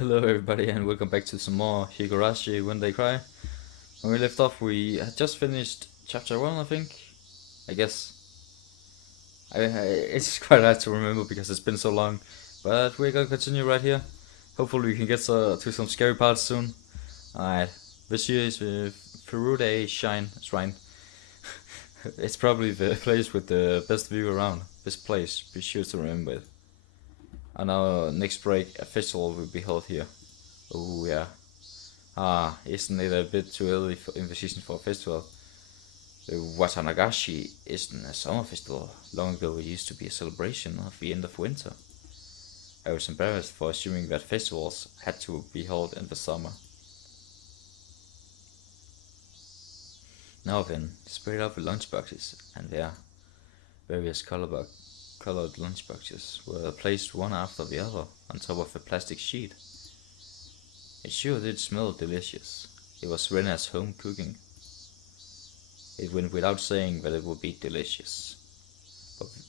Hello everybody and welcome back to some more Higurashi When They Cry. When we left off we had just finished chapter 1 I think. I guess. It's quite hard to remember because it's been so long. But we're gonna continue right here. Hopefully we can get to some scary parts soon. Alright, this here is the Furude Shrine. It's probably the place with the best view around. This place, be sure to remember it. On our next break, a festival will be held here. Oh yeah. Isn't it a bit too early in the season for a festival? The Watanagashi isn't a summer festival. Long ago it used to be a celebration of the end of winter. I was embarrassed for assuming that festivals had to be held in the summer. Now then, spread out the lunchboxes, and there, various colored lunchboxes were placed one after the other on top of the plastic sheet. It sure did smell delicious. It was Rena's home cooking. It went without saying that it would be delicious.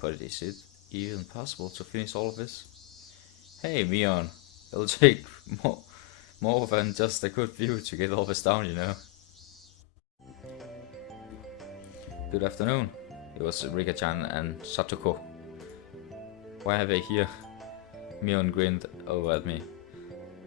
But is it even possible to finish all of this? Hey, Mion, it'll take more than just a good view to get all this down, you know. Good afternoon. It was Rika-chan and Satoko. Why are they here? Mion grinned over at me.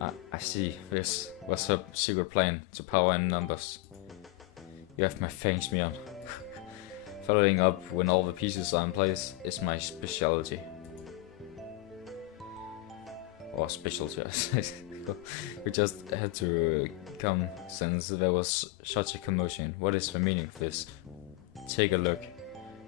I see. This was her secret plan to power in numbers. You have my thanks, Mion. Following up when all the pieces are in place is my specialty. Or specialty, I say. We just had to come since there was such a commotion. What is the meaning of this? Take a look.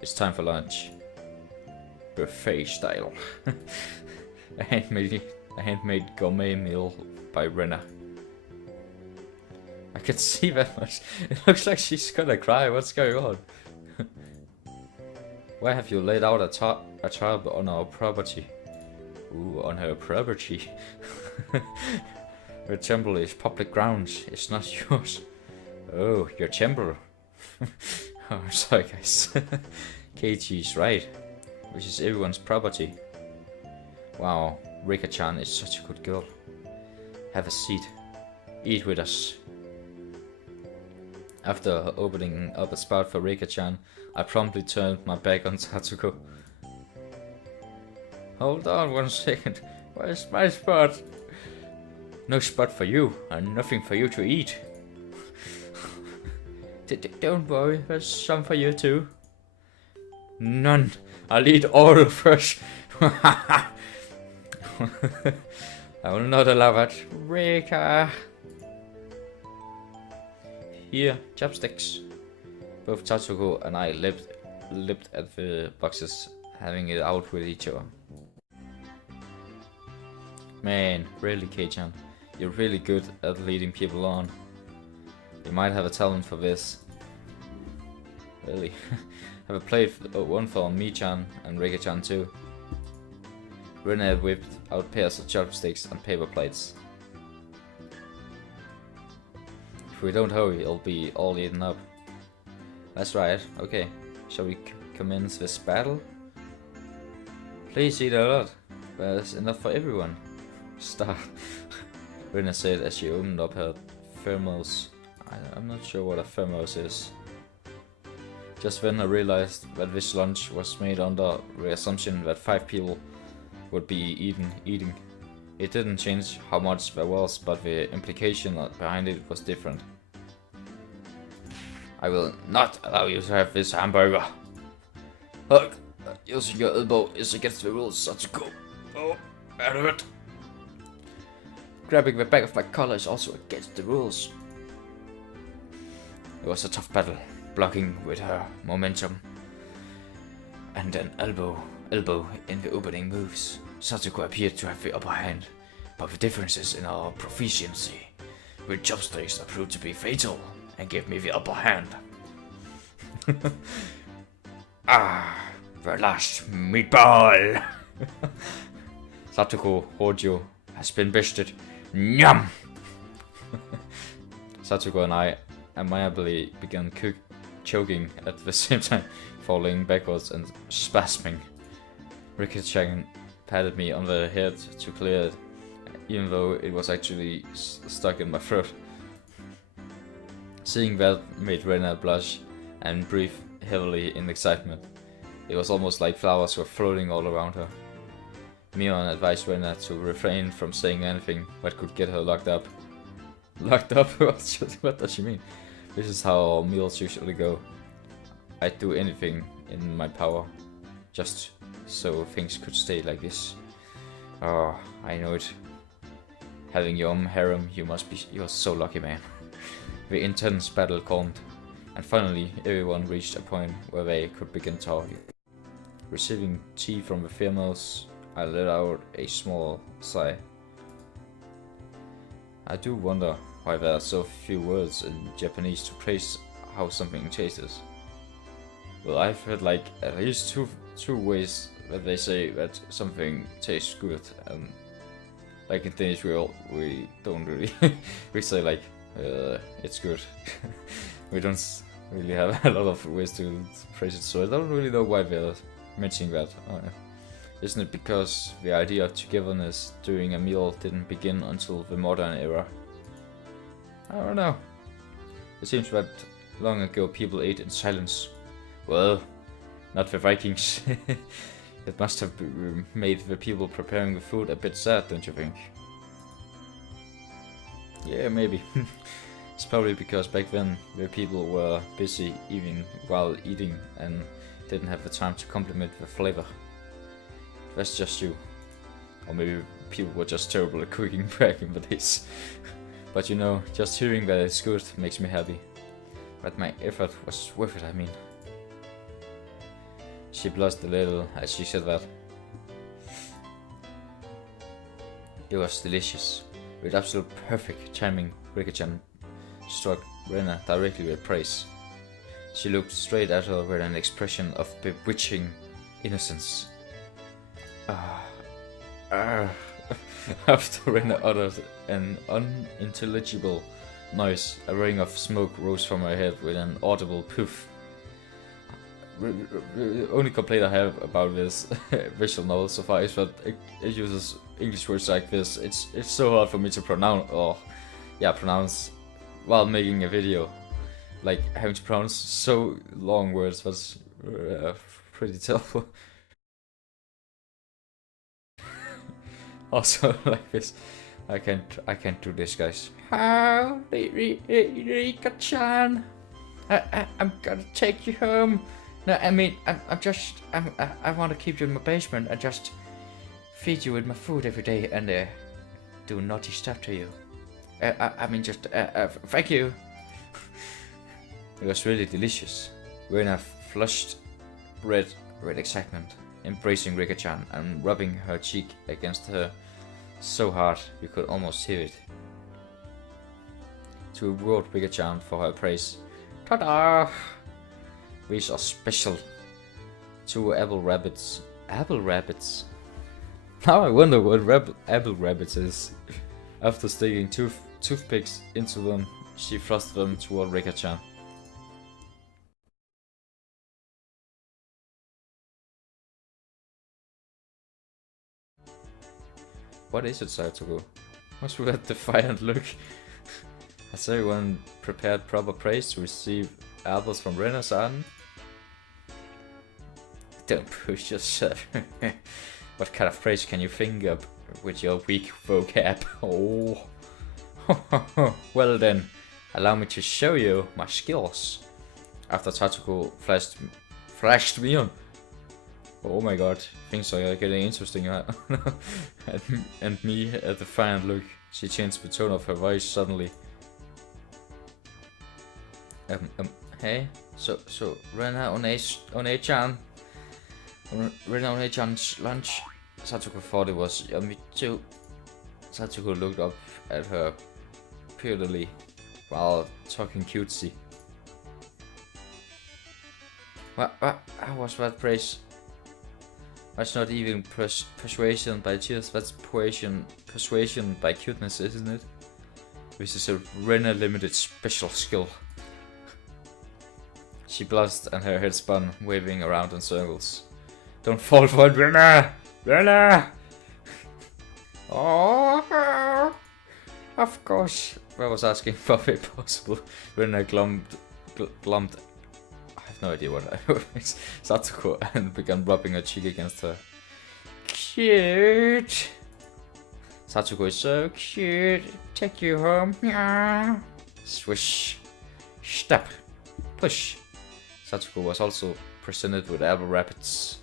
It's time for lunch. Buffet style. a handmade gourmet meal by Rena. I can see that much. It looks like she's gonna cry. What's going on? Why have you laid out a child on our property? Ooh, on her property. Her temple is public grounds. It's not yours. Oh, your temple. Oh, sorry guys. Keiichi's right. Which is everyone's property. Wow, Rika-chan is such a good girl. Have a seat. Eat with us. After opening up a spot for Rika-chan, I promptly turned my back on Satsuko. Hold on 1 second. Where's my spot? No spot for you, and nothing for you to eat. Don't worry, there's some for you too. None. I'll eat all first. I will not allow that. Rika. Here, chopsticks. Both Tatsuko and I lipped at the boxes, having it out with each other. Man, really, Kei-chan, you're really good at leading people on. You might have a talent for this. Really. Have a plate one for Mi-chan and Rika-chan too. Rena whipped out pairs of chopsticks and paper plates. If we don't hurry, it'll be all eaten up. That's right, okay. Shall we commence this battle? Please eat a lot. There's enough for everyone. Stop. Rena said as she opened up her thermos. I'm not sure what a thermos is. Just then I realized that this lunch was made under the assumption that 5 people would be eating. It didn't change how much there was, but the implication behind it was different. I will not allow you to have this hamburger. Look, using your elbow is against the rules, Satsuko. Oh, out of it. Grabbing the back of my collar is also against the rules. It was a tough battle, blocking with her momentum. And an elbow in the opening moves. Satsuko appeared to have the upper hand, but the differences in our proficiency with chopsticks proved to be fatal and gave me the upper hand. The last meatball! Satsuko Hojo has been bested. Nyam! Satsuko and I amiably began choking at the same time, falling backwards and spasming. Rika-chan patted me on the head to clear it even though it was actually stuck in my throat. Seeing that made Rena blush and breathe heavily in excitement. It was almost like flowers were floating all around her. Mion advised Rena to refrain from saying anything that could get her locked up. Locked up? What does she mean? This is how meals usually go. I'd do anything in my power, just so things could stay like this. Oh, I know it. Having your own harem, you're so lucky, man. The intense battle calmed, and finally everyone reached a point where they could begin talking. Receiving tea from the females, I let out a small sigh. I do wonder why there are so few words in Japanese to praise how something tastes. Well, I've heard like at least two ways that they say that something tastes good, and like in Danish we don't really we say like it's good. We don't really have a lot of ways to praise it, so I don't really know why they're mentioning that. Oh, yeah. Isn't it because the idea of togetherness during a meal didn't begin until the modern era? I don't know. It seems that long ago people ate in silence. Well, not the Vikings. It must have made the people preparing the food a bit sad, don't you think? Yeah, maybe. It's probably because back then the people were busy eating while eating and didn't have the time to compliment the flavor. That's just you. Or maybe people were just terrible at cooking back in the days. But you know, just hearing that it's good makes me happy. But my effort was worth it, I mean. She blushed a little as she said that. It was delicious. With absolute perfect timing, Rika-chan struck Rena directly with praise. She looked straight at her with an expression of bewitching innocence. After Rena uttered an unintelligible noise, a ring of smoke rose from her head with an audible poof. The only complaint I have about this visual novel so far is that it uses English words like this. It's so hard for me to pronounce while making a video. Like having to pronounce so long words was pretty terrible. Also, like this, I can't do this, guys. Rika-chan, I'm gonna take you home. No, I mean, I want to keep you in my basement and just feed you with my food every day and do naughty stuff to you. Thank you. It was really delicious. Rena flushed red with excitement, embracing Rika-chan and rubbing her cheek against her so hard you could almost hear it. To reward Rika-chan for her praise, ta-da! These are special. 2 apple rabbits. Apple rabbits? Now I wonder what apple rabbits is. After sticking toothpicks into them, she thrust them toward Rika-chan. What is it, Satsuko? What's with that defiant look? Has everyone prepared proper praise to receive apples from Rena-san? Don't push yourself. What kind of praise can you think up with your weak vocab? Oh. Well then, allow me to show you my skills. After Tatsuko flashed me on. Oh my god, things are getting interesting. And me, a defiant look. She changed the tone of her voice suddenly. Hey, so Rena One-chan. Rena One-chan's lunch. Satsuko thought it was yummy too. Satsuko looked up at her purely while talking cutesy. What? How was that praise? That's not even persuasion by tears, that's persuasion by cuteness, isn't it? This is a Rena limited special skill. She blushed and her head spun, waving around in circles. Don't fall for it, Rena! Rena! Oh! Of course. I was asking for if possible when I glummed. I have no idea what I was. Satsuko and began rubbing her cheek against her. Cute. Satsuko is so cute. Take you home. Yeah. Swish. Stop. Push. Satsuko was also presented with apple rabbits.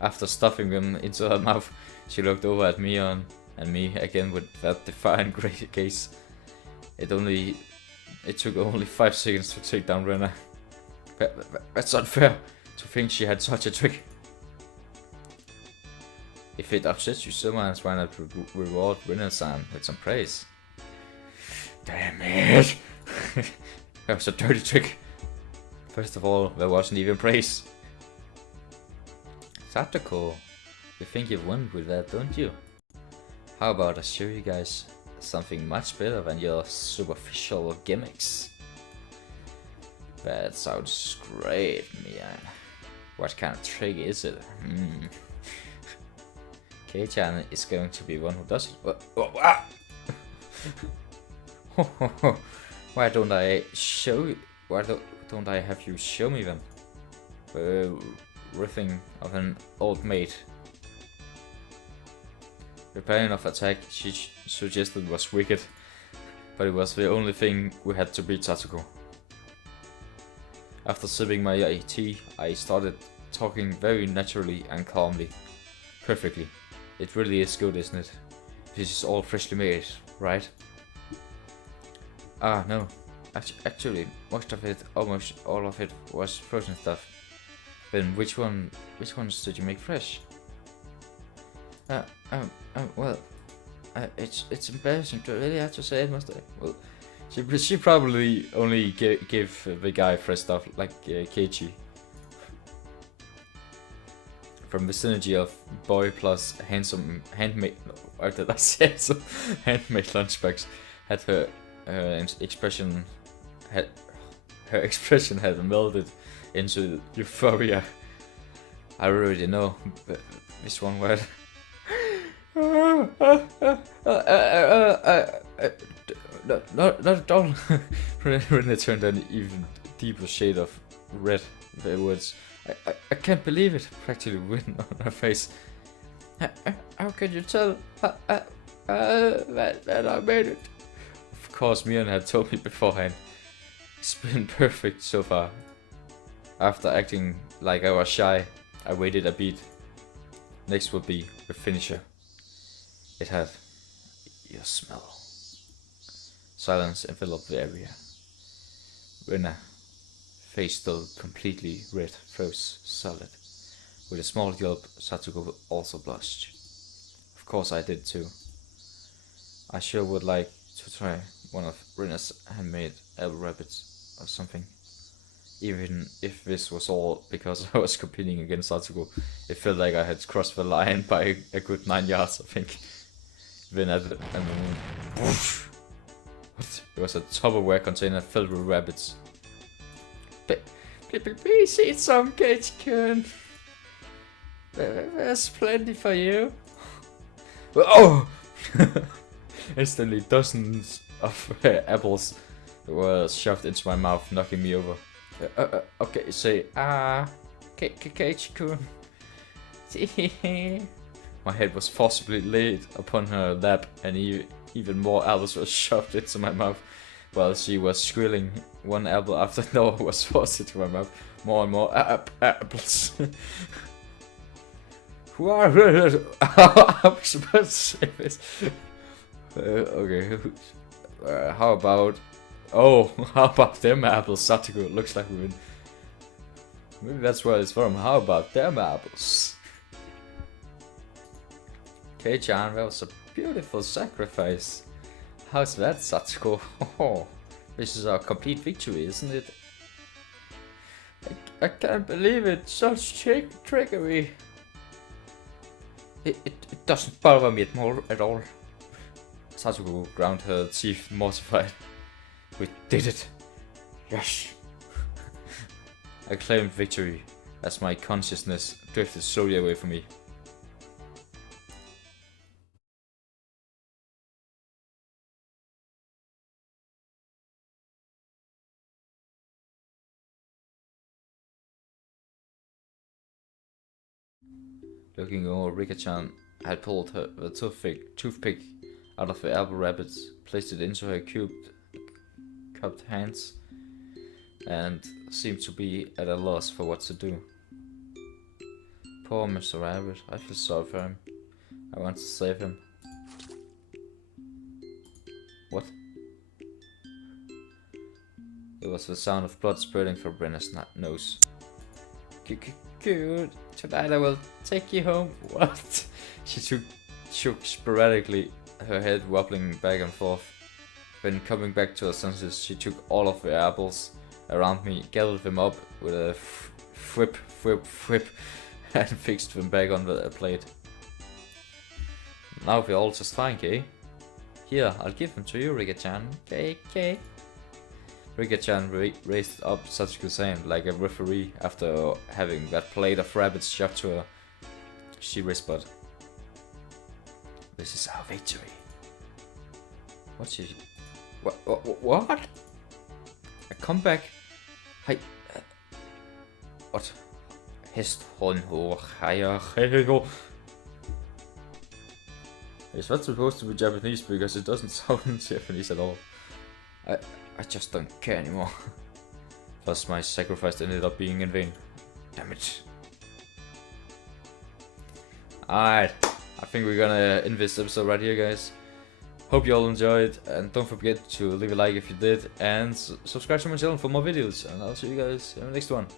After stuffing them into her mouth, she looked over at me and me again with that defiant great gaze. It took only 5 seconds to take down Rena. That's unfair to think she had such a trick. If it upsets you so much, why not reward Rena-san with some praise? Damn it! That was a dirty trick. First of all, there wasn't even praise. Satsuko, you think you've won with that, don't you? How about I show you guys something much better than your superficial gimmicks? That sounds great, Mian. What kind of trick is it? Kei-chan is going to be one who does it. Why don't I show you? Why don't I have you show me them? Riffing of an old mate. The plan of attack she suggested was wicked, but it was the only thing we had to beat Satsuko. After sipping my tea, I started talking very naturally and calmly. Perfectly. It really is good, isn't it? This is all freshly made, right? Ah, no. Actually, most of it, almost all of it, was frozen stuff. Then which ones did you make fresh? Well, it's embarrassing to really have to say it, must I? Well, she probably only gave the guy fresh stuff like Keiichi. From the synergy of boy plus handsome handmade, or did I say handsome handmade lunchbox, had her expression had melted into euphoria. I already know this one word. Not at all. Rena turned an even deeper shade of red. The words, I can't believe it, practically written on her face. How can you tell that I made it? Of course, Mian had told me beforehand. It's been perfect so far. After acting like I was shy, I waited a beat. Next would be the finisher. It had your smell. Silence enveloped the area. Rena, face still completely red, froze solid. With a small gulp, Satsuko also blushed. Of course I did too. I sure would like to try one of Rena's handmade apple rabbits or something. Even if this was all because I was competing against Satsuko, it felt like I had crossed the line by a good 9 yards, I think. Then whoosh, it was a Tupperware container filled with rabbits. Please eat some, Keiichi-kun. There's plenty for you. Oh! Instantly, dozens of apples were shoved into my mouth, knocking me over. Okay, say, Keiichi-kun. My head was forcibly laid upon her lap, and even more apples were shoved into my mouth. While she was squealing, one apple after another was forced into my mouth. More and more apples. I'm supposed to say this. Okay. How about... Oh, how about them apples? Satsuko, looks like we win. Maybe that's where it's from. How about them apples? Kei-chan, that was a beautiful sacrifice. How's that, Satsuko? Oh, this is our complete victory, isn't it? I can't believe it. Such trickery. It doesn't bother me at all. Satsuko ground her teeth, mortified. We did it. Yes. I claimed victory as my consciousness drifted slowly away from me. Looking over, Rika-chan had pulled the toothpick out of the apple rabbits, placed it into her cupped hands, and seemed to be at a loss for what to do. Poor Mr. Rabbit, I feel sorry for him. I want to save him. What? It was the sound of blood spurting from Brenna's nose. Good. Tonight I will take you home. What? She shook sporadically, her head wobbling back and forth. When coming back to her senses, she took all of the apples around me, gathered them up with a whip, and fixed them back on the plate. Now we're all just fine, Kay. Here, I'll give them to you, Rika-chan. Kay. Rika-chan raised up Satsuko's hand like a referee after having that plate of rabbits shoved to her. She whispered, "This is our victory." What? A comeback? Hey, what? Is that supposed to be Japanese, because it doesn't sound Japanese at all. I just don't care anymore. Thus my sacrifice ended up being in vain. Damn it. Alright, I think we're gonna end this episode right here, guys. Hope you all enjoyed, and don't forget to leave a like if you did, and subscribe to my channel for more videos, and I'll see you guys in the next one.